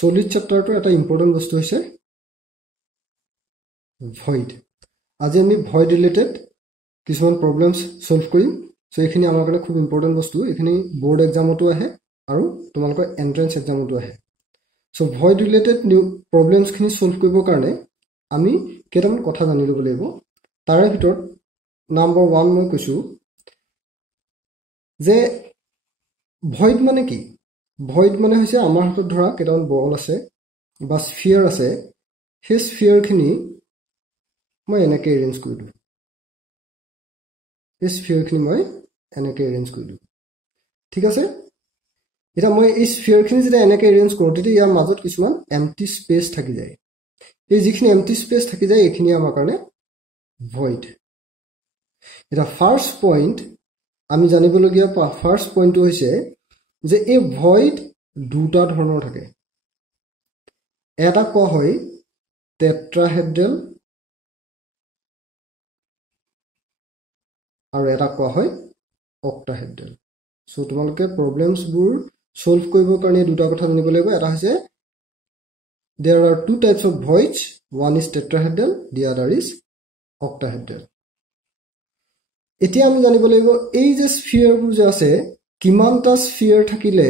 solid chapter to eta important bostu hoise void. আজি আমি void related কিছুমান problems solve কৰিম. So এখিনি আমাৰ কাৰণে খুব important বস্তু. এখিনি board exam তো আহে আৰু তোমালোকৰ entrance exam তো আহে. So void related new problems খিনি solve কৰিবৰ কাৰণে আমি কেইটামান কথা জানি ল'ব লাগিব. তাৰে ভিতৰত number 1 মই কৈছো যে void মানে কি? void মানে হৈছে আমাৰ হাতত ধৰা কেইটামান বল আছে বা স্ফিয়াৰ আছে. সেই স্ফিয়াৰ খিনি মই এনেকৈ এৰেঞ্জ কৰি দিওঁ. এই স্ফিয়াৰ খিনি মই এনেকৈ এৰেঞ্জ কৰি দিওঁ. ঠিক আছে? এটা মই এই স্ফিয়াৰ খিনি যেতিয়া এনেকৈ এৰেঞ্জ কৰোঁ তেতিয়া ইয়াৰ মাজত কিছুমান এম্পটি স্পেচ থাকি যায়. এই যিখিনি এম্পটি স্পেচ থাকি যায় এইখিনি আমাৰ কাৰণে void. এটা ফাৰ্স্ট পইণ্ট আমি জানিবলগীয়া ফাৰ্স্ট পইণ্টটো হৈছে যে এই void দুটা ধৰণৰ থাকে. এটা কোৱা হয় টেট্ৰাহেড্ৰেল আৰু এটা কোৱা হয় অক্টাহেড্ৰেল. সো তোমালোকে প্ৰবলেমছ বোৰ সলভ কৰিবৰ কাৰণে দুটা কথা জানিব লাগিব. এটা হৈছে there are two types of voids, one is tetrahedral, the other is octahedral. এতিয়া আমি জানিব লাগিব এই যে স্ফিয়াৰ বোৰ যে আছে কিমানটা স্ফিয়াৰ থাকিলে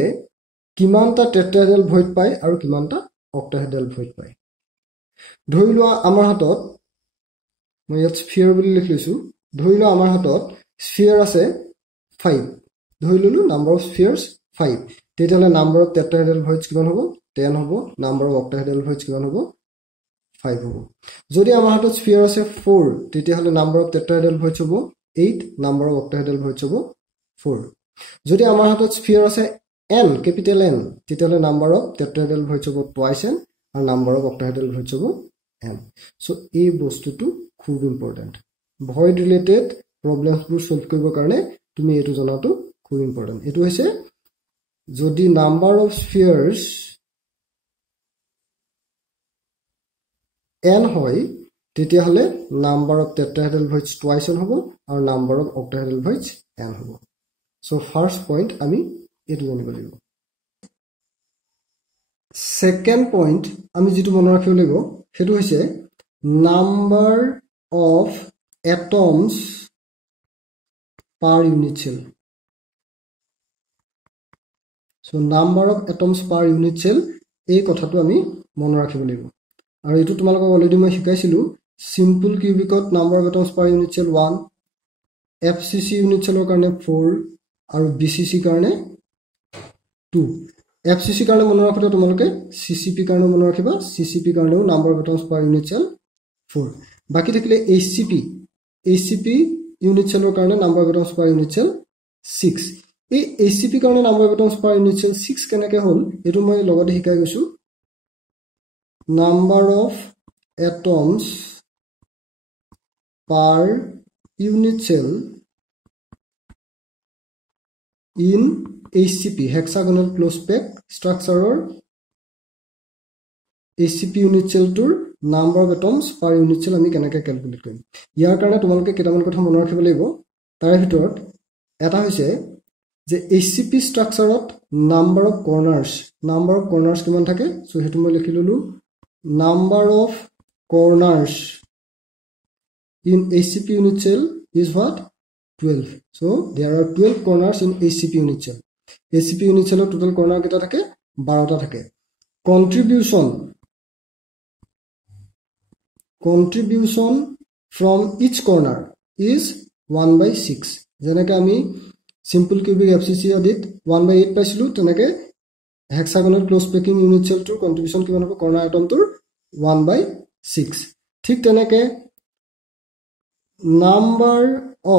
কিমানটা টেট্ৰাহেড্ৰেল ভয়েড পায় আৰু কিমানটা অক্টাহেড্ৰেল ভয়েড পায়. ধৰি লোৱা আমাৰ হাতত মই ইয়াত স্ফিয়াৰ বুলি লিখি লৈছো. ধৰি লোৱা আমাৰ হাতত স্ফিয়াৰ আছে 5. ধৰি ললো নাম্বাৰ অফ স্ফিয়াৰ্স 5. তেতিয়াহ'লে নাম্বাৰ অফ টেট্ৰাহেড্ৰেল ভয়েডস কিমান হ'ব? 10 হ'ব. নাম্বাৰ অফ অক্টাহেড্ৰেল ভয়েডস কিমান হ'ব? 5 হ'ব. যদি আমাৰ হাতত স্ফিয়াৰ আছে 4 তেতিয়াহ'লে নাম্বাৰ অফ টেট্ৰাহেড্ৰেল ভয়েডস হ'ব 8. নাম্বাৰ অফ অক্টাহেড্ৰেল ভয়েডস হ'ব 4. যদি আমাৰ হাতত স্ফিয়াৰ আছে n capital N তেতিয়াহ'লে নাম্বাৰ অফ টেট্ৰাহেড্ৰেল ভয়েডস হ'ব twice n আৰু নাম্বাৰ অফ অক্টাহেড্ৰেল ভয়েডস হ'ব n. সো এই বস্তুটো খুব ইম্পৰ্টেন্ট. void related problems বোৰ সলভ কৰিবৰ কাৰণে তুমি এটো জনাটো খুব ইম্পৰ্টেন্ট. এটো হৈছে যদি নাম্বাৰ অফ স্ফিয়াৰ্স n হয় তেতিয়াহ'লে number of tetrahedral voids twice n হ'ব আৰু number of octahedral voids n হ'ব. সো ফাৰ্স্ট পইণ্ট আমি এটো জানিব লাগিব. সেকেন্ড পইণ্ট আমি যেটো মনত ৰাখিব লাগিব সেটো হৈছে number of atoms per unit cell. So number of atoms per unit cell এই কথাটো আমি মনত ৰাখিব লাগিব. আৰু এটো তোমালোকক অলৰেডি মই শিকাইছিলো. simple cubicut number of atoms per unit cell 1, FCC unit cellৰ কাৰণে 4 আৰু BCC কাৰণে 2. FCC কাৰণে মনত ৰাখোতে তোমালোকে CCP কাৰণে মনত ৰাখিবা. CCP কাৰণেও number of atoms per unit cell 4. বাকি থাকিলে HCP unit cellৰ কাৰণে number of atoms per unit cell 6. এই HCP কাৰণে number of atoms per unit cell 6 কেনেকৈ হ'ল এটো মই লগতে শিকাই গৈছো. number of atoms per unit cell in HCP hexagonal close pack structure HCP unit cell tour number of atoms per unit cell আমি কেনেকৈ ক্যালকুলেট কৰিম. ইয়াৰ কাৰণে তোমালোকে কেইটামান কথা মনত ৰাখিব লাগিব. তাৰ ভিতৰত এটা হৈছে যে HCP স্ট্ৰাকচাৰত নাম্বাৰ অফ কৰ্নাৰ্স কিমান থাকে. সো হেতু মই লিখি ললো number of corners in HCP unit cell is what? 12. So there are 12 corners in HCP unit cell. HCP unit cell total corner কেটা থাকে 12টা থাকে. Contribution from each corner is 1/6. যেনেকৈ আমি simple cubic FCC আদিত 1/8 পাইছিলো তেনেকৈ hexagonal close packing unit cell tour contribution কিমান হ'ব corner atom tour 1/6. ঠিক তেনেকৈ number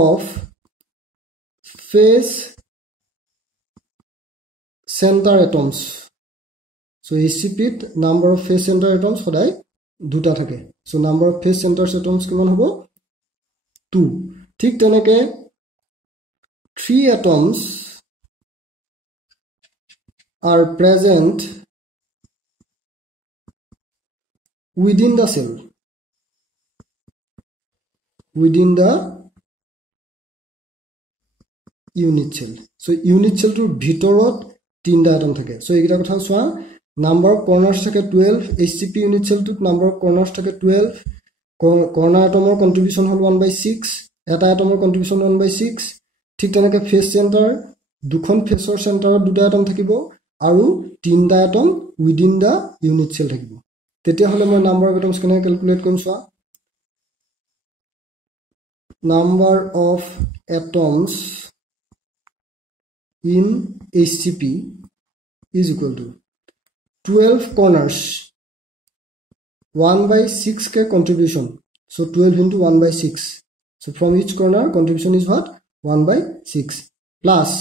of face center atoms. So HCP number of face center atoms সদায় দুটা থাকে. So number of face center atoms কিমান হ'ব 2. ঠিক তেনেকৈ 3 atoms are present within the cell. Within the unit cell. So unit cell to ভিতৰত তিনটা atom থাকে. So এইটা কথা চোৱা নাম্বাৰ অফ কৰ্নাৰ্ছ থাকে 12 HCP ইউনিট চেলটোত নাম্বাৰ অফ কৰ্নাৰ্ছ থাকে 12 কৰ্নাৰ এটমৰ কন্ট্ৰিবিউশন হল 1/6 এটা এটমৰ কন্ট্ৰিবিউশন 1/6 ঠিক তেনেকৈ ফেস চেণ্টাৰ দুখন ফেসৰ চেণ্টাৰত দুটা এটম থাকিব আৰু তিনটা এটম উইদিন দা ইউনিট চেল থাকিব তেতিয়া হলে মই নাম্বাৰ অফ এটমছ কেনে ক্যালকুলেট কৰিম চোৱা number of atoms in HCP is equal to 12 corners 1/6 ke contribution so 12 into 1/6 so from each corner contribution is what 1/6 plus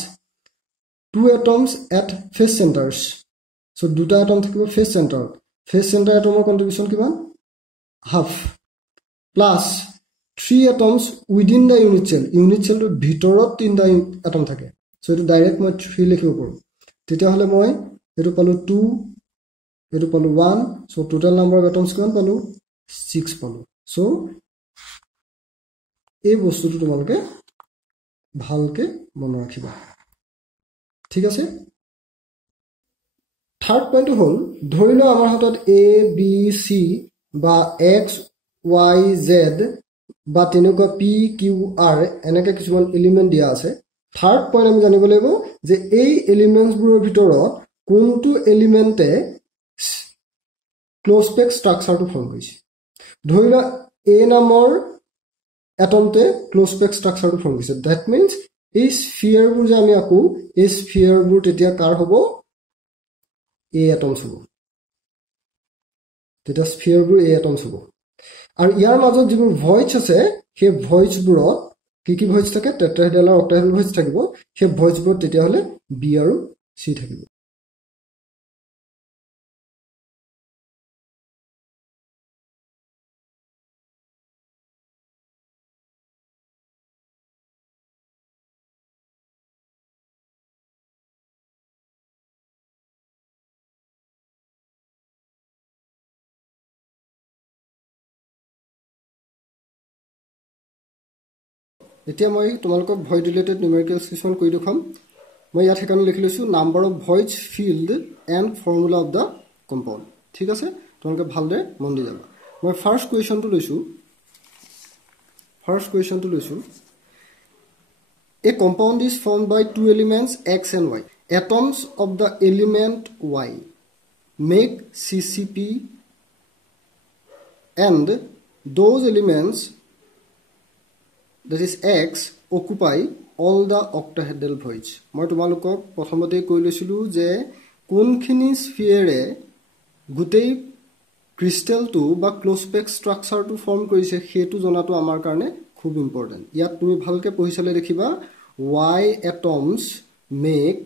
2 atoms at face centers so duta atom thakibo face center atomor contribution kiman half plus 3 atoms within the unit cell to bhitorot tinta atom thake so etu direct moi 3 likhibo paru tetia hole moi etu palu 2 etu palu 1 so total number of atoms kiman palu 6 palu so ei bostu tu tomaloke bhalke mone rakhiba ঠিক আছে third point হল ধরিলো আমার হাতত A B C বা X Y Z বা তেনেকুৱা P Q R এনেকা কিছুমান element দিয়া আছে থাৰ্ড পয়েন্ট আমি জানিব লাগিব যে এই এলিমেন্টসবোৰৰ ভিতৰত কোনটো এলিমেন্টে ক্লোজ পেক স্ট্ৰাকচাৰটো ফৰ্ম কৰিছে ধৰিলো A নামৰ এটমতে ক্লোজ পেক স্ট্ৰাকচাৰটো ফৰ্ম কৰিছে দ্যাট মিন্স এই স্ফিয়াৰবোৰ যে আমি আকো এই স্ফিয়াৰবোৰ তেতিয়া কাৰ হ'ব A atoms হ'ব তেতিয়া স্ফিয়াৰবোৰ A atoms হ'ব আৰু ইয়াৰ মাজত যিবোৰ ভয়েডছ আছে সেই ভয়েডছবোৰত কি ভয়েডছ থাকে টেট্ৰাহেড্ৰেল আৰু অক্টাহেড্ৰেল ভয়েডছ থাকিব সেই ভয়েডছবোৰত তেতিয়া হলে B আৰু C থাকিব এতিয়া মই তোমালোকক ভয়েড ৰিলেটেড নিউমেৰিকেলছ কিছুমান কৈ দেখাম মই ইয়াত হেকান লিখি লৈছো number of voids filled and formula of the compound ঠিক আছে তোমালোকে ভালদৰে মন দি যাবা মই ফাৰ্স্ট কুৱেশ্যনটো লৈছো A compound is formed by two elements X and Y atoms of the element Y make CCP and those elements that is X occupy all the octahedral voids মই তোমালোকক প্ৰথমতে কৈ লৈছিলো যে কোনখিনি স্ফিয়াৰে গুটেই ক্ৰিষ্টেলটো বা ক্লোজ পেক স্ট্ৰাকচাৰটো ফৰ্ম কৰিছে হেতু জনাটো আমাৰ কাৰণে খুব ইম্পৰ্টেন্ট ইয়াত তুমি ভালকে পঢ়িছলে দেখিবা Y atoms make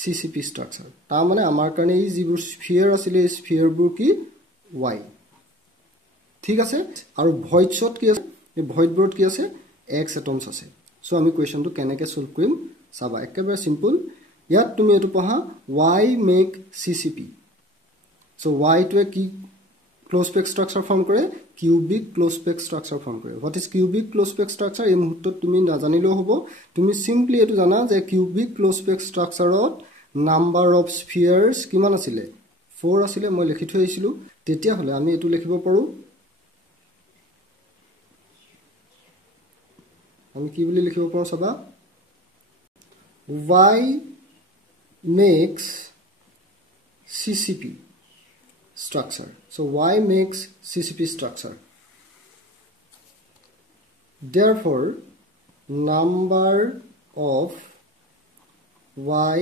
CCP structure তা মানে আমাৰ কাৰণে এই যিবোৰ স্ফিয়াৰ আছিল এই স্ফিয়াৰবোৰ কি Y ঠিক আছে আৰু ভয়েডছত কি আছে এই ভয়েডবোৰত কি আছে X atoms আছে সো আমি কোৱেশ্যনটো কেনেকৈ সলভ কৰিম চাবা একেবাৰে সিম্পল ইয়াত তুমি এটো পঢ়া Y make CCP so Y টো কি ক্লোজ পেক স্ট্ৰাকচাৰ ফৰ্ম কৰে cubic close packed structure form কৰে what is cubic close packed structure এই মুহূৰ্তত তুমি নাজানিলেও হ'ব তুমি সিম্পলি এটো জানা যে কিউবিক ক্লোজ পেক স্ট্ৰাকচাৰত নাম্বাৰ অফ স্ফিয়াৰ্স কিমান আছিল 4 আছিল মই লিখি থৈ আহিছিলো তেতিয়া হলে আমি এটো লিখিব পাৰো আমি কি বুলি লিখিব পাৰো সবা Y makes CCP structure so Y makes CCP structure therefore number of Y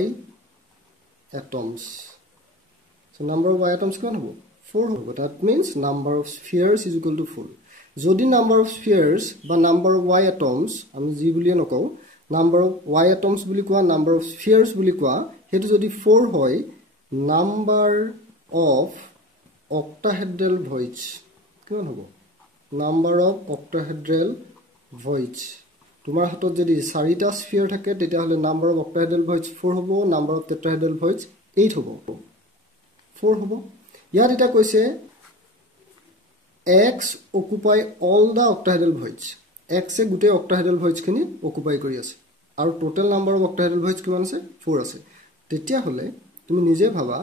atoms so number of Y atoms কিমান হ'ব 4 হ'ব that means number of spheres is equal to 4 যদি number of spheres বা number of Y atoms আমি G বুলি নকও number of Y atoms বুলি কোৱা number of spheres বুলি কোৱা হেতু যদি 4 হয় number of octahedral voids কিমান হ'ব number of octahedral voids তোমাৰ হাতত যদি 4টা স্ফিয়াৰ থাকে তেতিয়া হলে number of octahedral voids 4 হ'ব number of tetrahedral voids 8 হ'ব 4 হ'ব ইয়াত এটা কৈছে X occupy all the octahedral voids X A গুটে octahedral voids খিনি occupy কৰি আছে আৰু total number of octahedral voids কিমান আছে 4 আছে তেতিয়া হলে তুমি নিজে ভাবা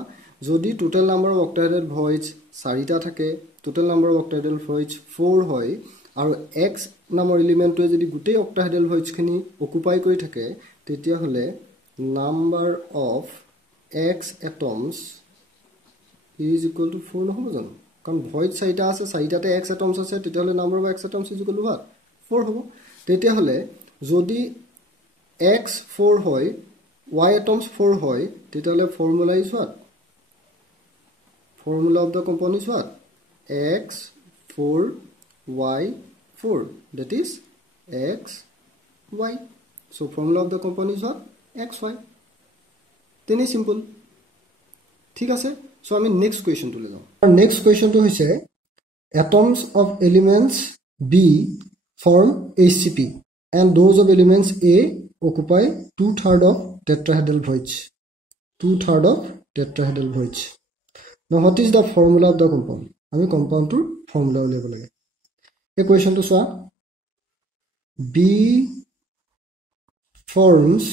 যদি টোটাল নাম্বাৰ অফ অক্টাহেড্ৰেল ভয়েডছ 4টা থাকে টোটাল নাম্বাৰ অফ অক্টাহেড্ৰেল ভয়েডছ 4 হয় আৰু x নামৰ এলিমেন্টটোৱে যদি গোটেই অক্টাহেড্ৰেল ভয়েডছখিনি অকুপাই কৰি থাকে তেতিয়া হলে number of x atoms is equal to 4 নহব জানো কাৰণ ভয়েড 4টা আছে 4টাতে x atoms আছে তেতিয়া হলে number of x atoms is equal to what 4 হ'ব তেতিয়া হলে যদি x 4 হয় y atoms 4 হয় তেতিয়া হলে formula is what formula of the compound is what x 4 y 4 that is x y so formula of the compound is what x y then is simple ঠিক আছে so আমি next question to le jao our next question to hoise atoms of elements b form HCP and those of elements a occupy 2/3 of tetrahedral voids 2/3 of tetrahedral voids now what is the formula of the compound ami compound tur formula ulebole lage a question to swa b forms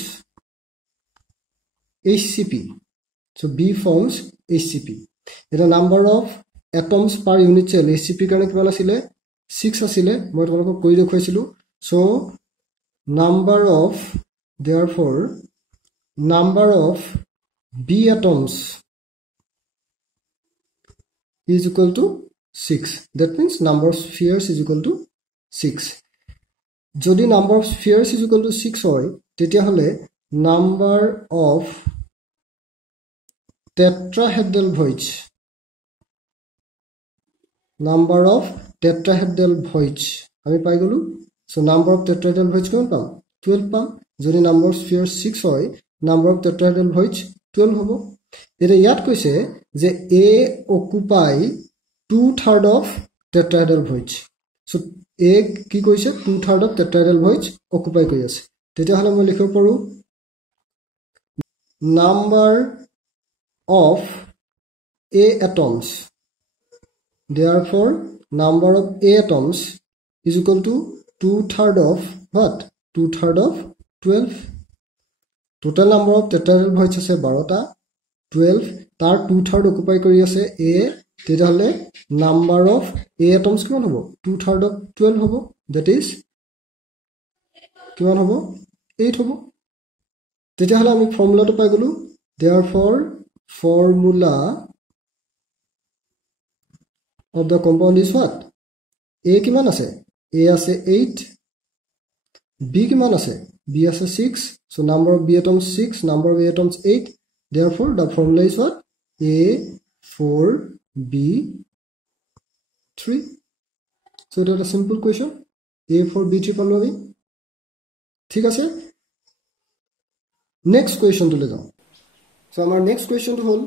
HCP so b forms HCP the number of atoms per unit cell HCP karone kiman asile 6 asile moi tomoloko koi dekhoisilu so number of therefore number of b atoms is equal to 6 that means number of spheres is equal to 6 jodi number of spheres is equal to 6 hoy tetia hole number of tetrahedral voids number of tetrahedral voids ami pai golu so number of tetrahedral voids kiman pam 12 pam jodi number of spheres 6 hoy number of tetrahedral voids 12 hobo eta yat koise je a occupy 2/3 of tetrahedral voids so a ki koise 2/3 of tetrahedral voids occupy koi ase tetia hole moi likho paru number of a atoms therefore number of a atoms is equal to 2/3 of what 2/3 of 12 total number of tetrahedral voids ase 12ta 12 tar 2/3 occupy kori ase a tetia hole number of a atoms kiman hobo 2/3 of 12 hobo that is kiman hobo 8 hobo tetia hole ami formula to pai golu therefore formula of the compound is what a kiman ase a ase 8 b kiman ase b ase 6 so number of b atoms 6 number of a atoms 8 therefore the formula is what a 4 b 3 so that is a simple question a 4 b 3 পালো আমি ঠিক আছে next question to le jao so our next question to hol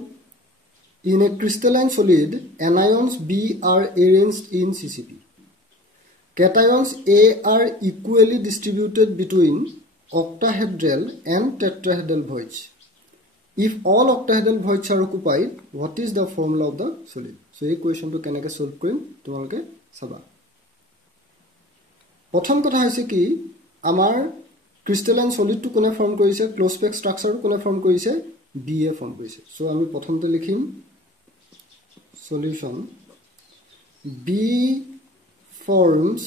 in a crystalline solid anions b are arranged in CCP cations a are equally distributed between octahedral and tetrahedral voids if all octahedral voids are occupied what is the formula of the solid so এই question to kenake solve korim tomaloke saba prothom kotha hoise ki amar crystalline solid to kone form korise close packed structure kone form korise ba form korise so ami prothom te likhim solution b forms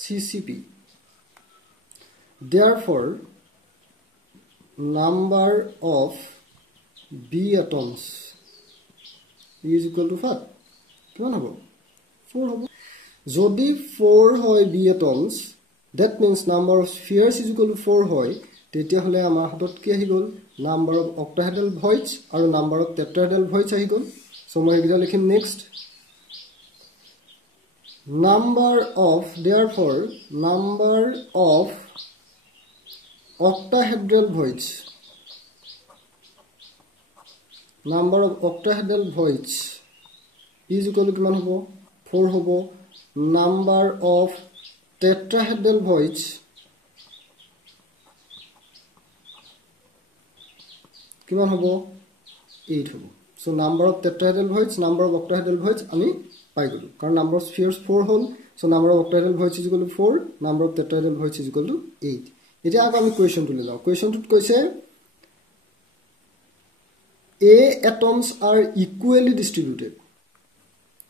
CCP therefore number of b atoms is equal to what kiman hobo 4 hobo jodi 4 hoy b atoms that means number of spheres is equal to 4 hoy tetia hole amar hatot ki ahi gol number of octahedral voids aru number of tetrahedral voids ahi gol so moi egida likhim next number of therefore number of octahedral voids number of octahedral voids is equal to kiman hobo 4 hobo number of tetrahedral voids kiman hobo 8 hobo so number of tetrahedral voids number of octahedral voids ami pai golu karon number of spheres 4 hol so number of octahedral voids is equal to 4 number of tetrahedral voids is equal to 8 eta aga ami question to le jao question to koise A atoms are equally distributed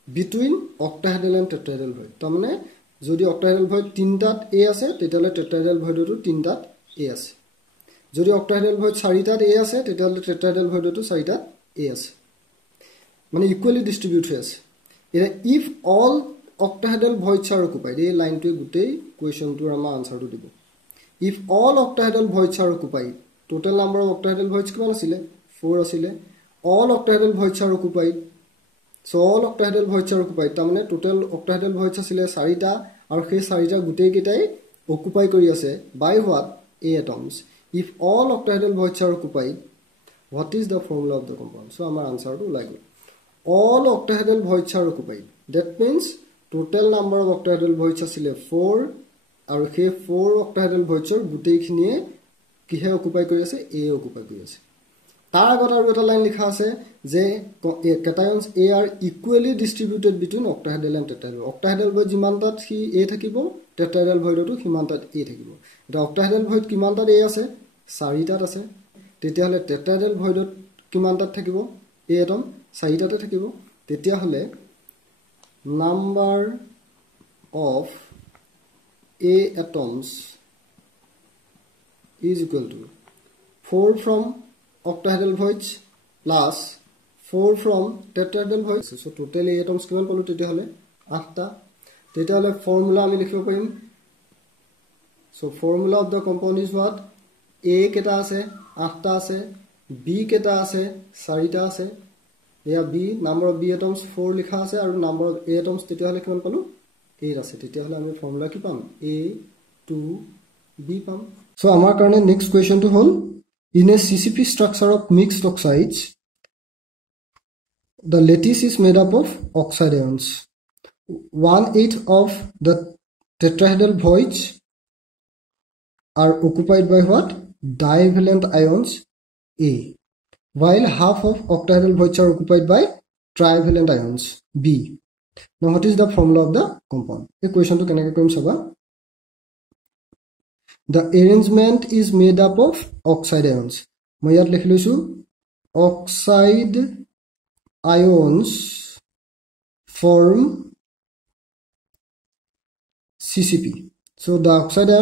between octahedral and tetrahedral void. তাৰমানে যদি octahedral void তিনটাত A আছে তেতিয়াহলে tetrahedral voidটো তিনটাত A আছে. যদি octahedral void চাৰিটাত A আছে তেতিয়াহলে tetrahedral voidটো চাৰিটাত A আছে. মানে equally distribute হৈ আছে. If all octahedral voids are occupied, এই লাইনটোৱে গোটেই কোৱেশ্চনটোৰ আমাৰ আনসাৰটো দিব. If all octahedral voids are occupied, total number of octahedral voids কিমান আছিল? 4 আছিল. All octahedral voids are occupied. So all octahedral voids are occupied. তাৰমানে total octahedral voids আছিল 4টা আৰু সেই 4টা গোটেই কেইটাই অকুপাই কৰি আছে by what? A atoms. If all octahedral voids are occupied, what is the formula of the compound? So আমাৰ আনসাৰটো ওলাই গ'ল. All octahedral voids are occupied. That means total number of octahedral voids আছিল 4 আৰু সেই 4 octahedral voids গোটেইখিনিয়ে কিহে occupy কৰি আছে? A অকুপাই কৰি আছে. তাৰ আগত আৰু এটা লাইন লিখা আছে যে cations A are equally distributed between octahedral and tetrahedral. Octahedral void যিমানটাত C A থাকিব, tetrahedral voidটো সিমানটাত A থাকিব. এটা octahedral void কিমানটাত A আছে? 4টাত আছে. তেতিয়াহলে tetrahedral voidত কিমানটাত থাকিব? A atom 4টাতে থাকিব. তেতিয়াহলে number of A atoms is equal to 4 from octahedral voids plus 4 from tetrahedral voids. So total A atoms কিমান পালো তেতিয়াহলে 8টা. তেতিয়াহলে ফৰ্মুলা আমি লিখিব পাৰিম. So formula of the compound is what? A কেটা আছে? 8টা আছে. B কেটা আছে? 4টা আছে. এয়া B, number of B atoms 4 লিখা আছে আৰু number of A atoms তেতিয়াহলে কিমান পালো? 8 আছে. তেতিয়াহলে আমি ফৰ্মুলা কি পাম? A 2 B পাম. So আমাৰ কাৰণে next question টো হ'ল in a CCP structure of mixed oxides, the lattice is made up of oxide ions. 1/8 of the tetrahedral voids are occupied by what? Divalent ions A, while half of octahedral voids are occupied by trivalent ions B. Now what is the formula of the compound? The question to keneke korim saba. The arrangement is made up of oxide ions. মই ইয়াত লিখি লৈছো oxide ions form CCP. So the oxide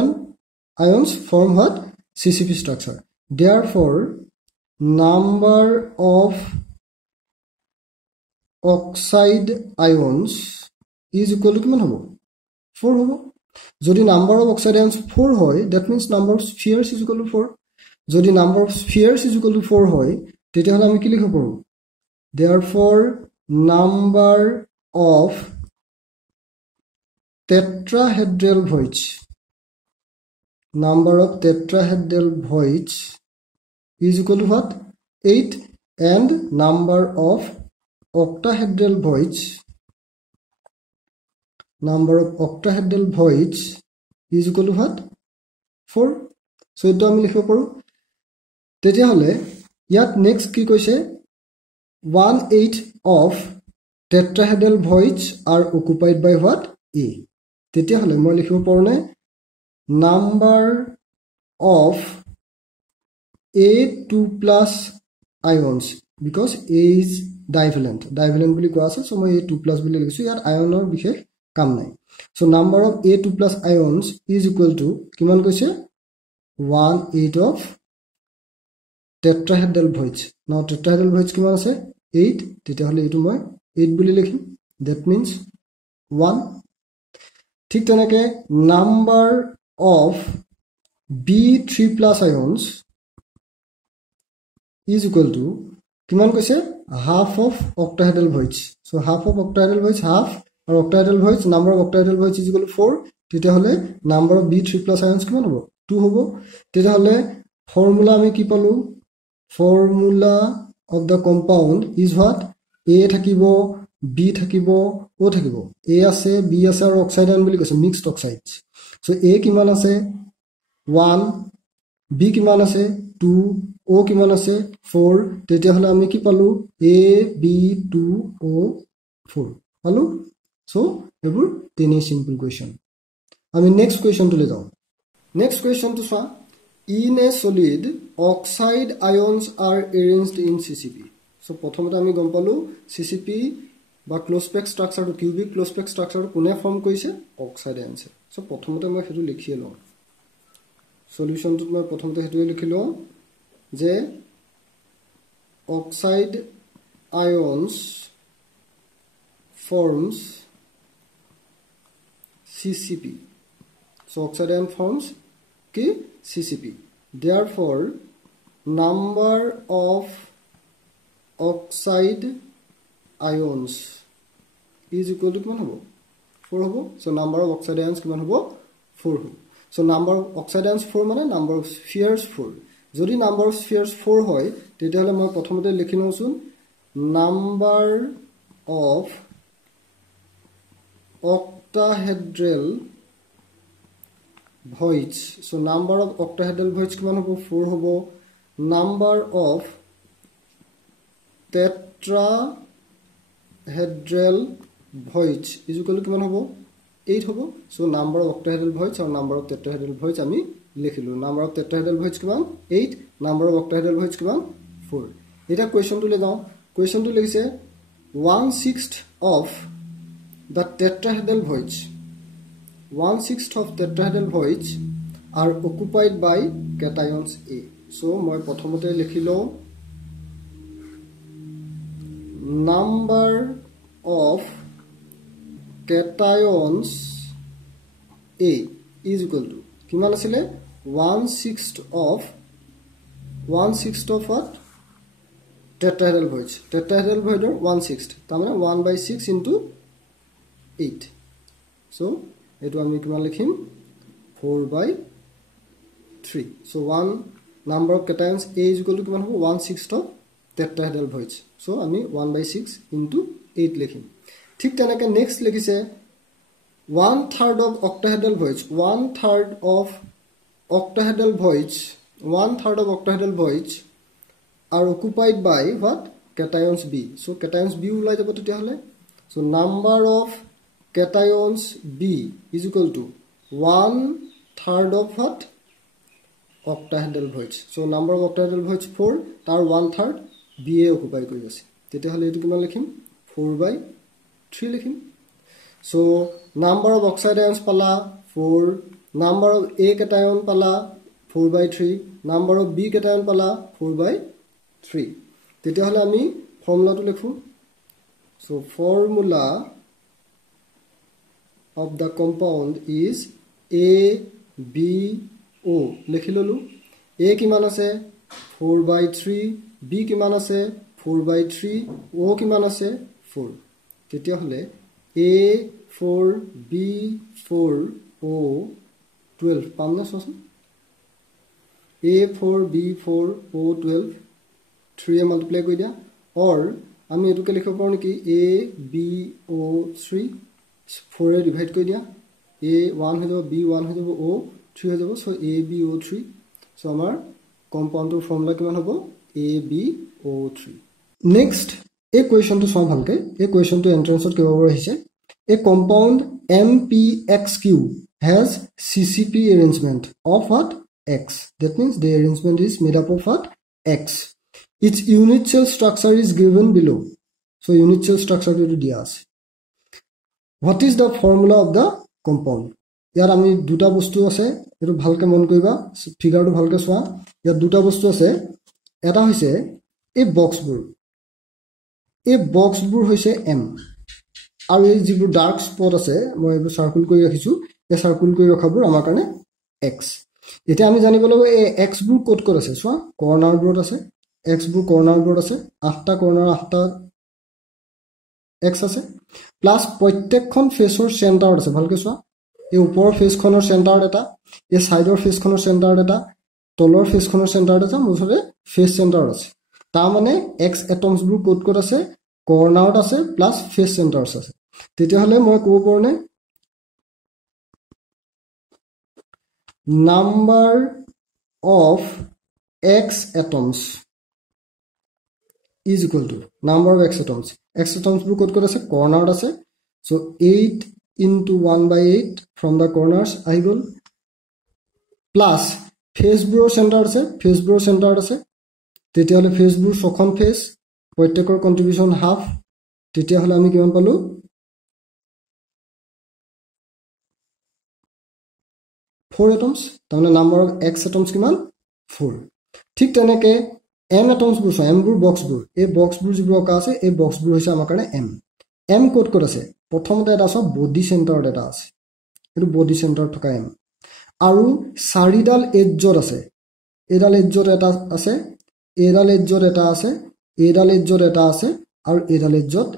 ions form what? CCP structure. Therefore, number of oxide ions is equal to কিমান হ'ব? 4 হ'ব. যদি number of oxide ions 4 হয়, that means number of spheres is equal to 4. যদি number of spheres is equal to 4 হয়, তেতিয়াহলে আমি কি লিখিব পাৰো? Therefore, number of tetrahedral voids, number of tetrahedral voids is equal to what? 8, and number of octahedral voids, number of octahedral voids is equal to what? 4. So eto ami likhibo paru. তেতিয়াহলে ইয়াত next কি কৈছে? 1/8 of tetrahedral voids are occupied by what? A. তেতিয়াহলে মই লিখিব পাৰো নে number of A2 plus ions, because A is divalent বুলি কোৱা আছে, so মই A2 plus বুলি লিখিছো. ইয়াত আয়নৰ বিশেষ কাম নাই. So number of A2 plus ions is equal to কিমান কৈছে? 1/8 of tetrahedral voids. Now tetrahedral voids কিমান আছে? 8. তেতিয়াহলে এটো মই 8 বুলি লিখিম. That means 1. ঠিক তেনেকে number of B3 plus ions is equal to কিমান কৈছে? half of octahedral voids. So half of octahedral voids, half, আৰু octahedral voids, number of octahedral voids is equal to 4. তেতিয়াহলে number of B3 plus ions কিমান হ'ব? 2 হ'ব. তেতিয়াহলে formula আমি কি পালো? Formula of the compound is what? A থাকিব, B থাকিব, O থাকিব. A আছে, B আছে আৰু oxide ion বুলি কৈছে, mixed oxides. So A কিমান আছে? 1, B কিমান আছে? 2, O কিমান আছে? 4. তেতিয়াহলে আমি কি পালো? A, B, 2, O, 4 পালো. So এবোৰ তিনি simple question. আমি next question to যাও. Next question to চোৱা. In a solid, oxide ions are arranged in CCP. So প্ৰথমতে আমি গম পালো সিসিপি বা ক্লোজ পেক স্ট্ৰাকচাৰটো কিউবিক ক্লোজ পেক স্ট্ৰাকচাৰটো কোনে ফৰ্ম কৰিছে অক্সাইড আয়নছে সো প্ৰথমতে মই হেতু লিখিয়ে লওঁ সলিউশনটো মই প্ৰথমতে হেতুৱে লিখি লওঁ যে oxide ions forms CCP. So oxide ion forms CCP. Therefore, number of oxide ions is equal to kiman hobo 4 hobo. So number of oxide ions kiman hobo 4 hobo. So number of oxide ions 4 mane number of spheres 4. যদি number of স্ফিয়াৰ্স 4 হয় তেতিয়াহলে মই প্ৰথমতে লিখি লওঁচোন number of octahedral voids so number of octahedral voids কিমান হ'ব 4 হ'ব number of tetrahedral voids is equal to কিমান হ'ব 8 হ'ব so number of octahedral voids আৰু নাম্বাৰ অফ টেট্ৰাহেড্ৰেল ভয়েডস আমি লিখিলো নাম্বাৰ অফ টেট্ৰাহেড্ৰেল ভয়েডস কিমান 8 নাম্বাৰ অফ অক্টাহেড্ৰেল ভয়েডস কিমান 4 এটা কোৱেশ্চনটো লৈ যাওঁ কোৱেশ্চনটো লিখিছে 1/6 of the tetrahedral voids 1/6 of tetrahedral voids are occupied by cations A so মই প্ৰথমতে লিখিলো number of cations A is equal to কিমান আছিল 1/6 of what tetrahedral voids or 1/6 তাৰ মানে 1/6 into 8 so etu ami kiman likhim 4/3 so one number of cations A is equal to kiman hobo 1/6 of tetrahedral voids so ami 1/6 into 8 likhim thik tenake next likhise 1/3 of octahedral voids 1/3 of octahedral voids 1/3 of octahedral voids are occupied by what cations B so cations B ulai jabo tetia hole so number of cations B is equal to 1/3 of what octahedral voids so number of octahedral voids 4 tar 1/3 B a occupy kori ase tetia hole etu kiman likhim 4/3 likhim so number of oxide ions pala 4 number of A cation pala 4/3 number of B cation pala 4/3 tetia hole ami formula to likhu so formula of the compound is ABO likhilolu A kiman ase 4/3 B kiman ase 4/3 O kiman ase 4 tetia hole A4 B4 O 12 pamna sosun A4 B4 O 12 3 e multiply koi dia or ami etu ke likho paru ki A B O 3 4 e divide koi dia A 1 ho jabo B 1 ho jabo O 3 ho jabo so A B O 3 so amar compound tor formula kiman hobo A B O 3 next a question to solve halke a question to entrance ot kiba rahise a compound MPXQ has CCP arrangement of what X that means the arrangement is made up of what X its unit cell structure is given below so unit cell structure to dia ase what is the formula of the compound yar ami duta bostu ase etu bhalke mon koiba figure to bhalke soa yar duta bostu ase eta hoise a box bur hoise M আৰু এই যিবোৰ dark spot আছে মই এইবোৰ circle কৰি ৰাখিছো এই circle কৰি ৰখাবোৰ আমাৰ কাৰণে x এটা আমি জানিব লাগিব এই x বোৰ কোড কৰি আছে সোৱা কৰ্নাৰ বোৰত আছে x বোৰ কৰ্নাৰ বোৰত আছে 8টা কৰ্নাৰ 8টা x আছে প্লাস প্ৰত্যেকখন ফেসৰ চেন্টাৰত আছে ভালকে সোৱা এই ওপৰৰ ফেসখনৰ চেন্টাৰত এটা এই সাইডৰ ফেসখনৰ চেন্টাৰত এটা তলৰ ফেসখনৰ চেন্টাৰত এটা মুছৰে ফেস চেন্টাৰত আছে তাৰ মানে x এটমছ বোৰ কোড কৰি আছে কৰ্নাৰত আছে প্লাস ফেস চেন্টাৰছ আছে তেতিয়া হলে মই কব পৰনে number of x atoms is equal to number of x atoms বোৰ কোড কৰি আছে কৰ্নাৰত আছে so 8 into 1/8 from the corners I will plus face বোৰ চেন্টাৰ আছে তেতিয়া হলে face বোৰ সখন face প্ৰত্যেকৰ কন্ট্ৰিবিউশন হাফ তেতিয়া হলে আমি কিমান পালো 4 atoms তাৰমানে নাম্বাৰ অফ x atoms কিমান 4 ঠিক তেনেকে m atoms বোৰ m বোৰ বক্সবোৰ এই বক্সবোৰ যিবোৰ অকা আছে এই বক্সবোৰ হৈছে আমাৰ কাৰণে m কোড কোড আছে প্ৰথমতে এটা আছে বডি চেন্টাৰত এটা আছে এটো বডি চেন্টাৰত থকা m আৰু চাৰিডাল এজত আছে এডাল এজত এটা আছে এডাল এজত এটা আছে এডাল এজত এটা আছে আৰু এডাল এজত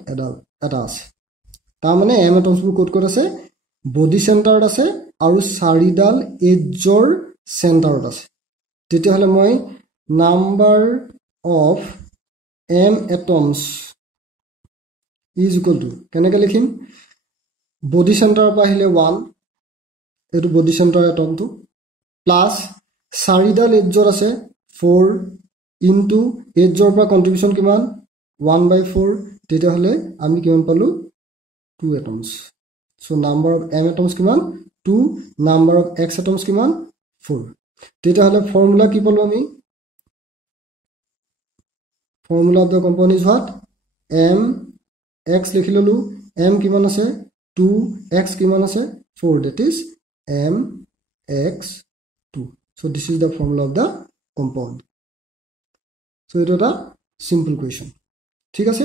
এটা আছে তাৰ মানে m atoms বোৰ কোড কোড আছে বডি চেন্টাৰত আছে আৰু চাৰিডাল এজৰ চেন্টাৰত আছে তেতিয়া হলে মই number of m atoms is equal to কেনেকৈ লিখিম বডি চেন্টাৰৰ পৰা আহিলে 1 এটো বডি চেন্টাৰ এটমটো প্লাস চাৰিডাল এজৰ আছে 4 ইনটু এজৰ পৰা কন্ট্ৰিবিউশন কিমান 1/4 তেতিয়া হলে আমি কিমান পালো 2 atoms so number of m atoms কিমান 2 number of x atoms কিমান 4 তেতিয়া হলে ফৰ্মুলা কি পালো আমি formula of the compound is what m x লিখি ললো m কিমান আছে 2 x কিমান আছে 4 that is m x 2 so this is the formula of the compound so it is a simple question ঠিক আছে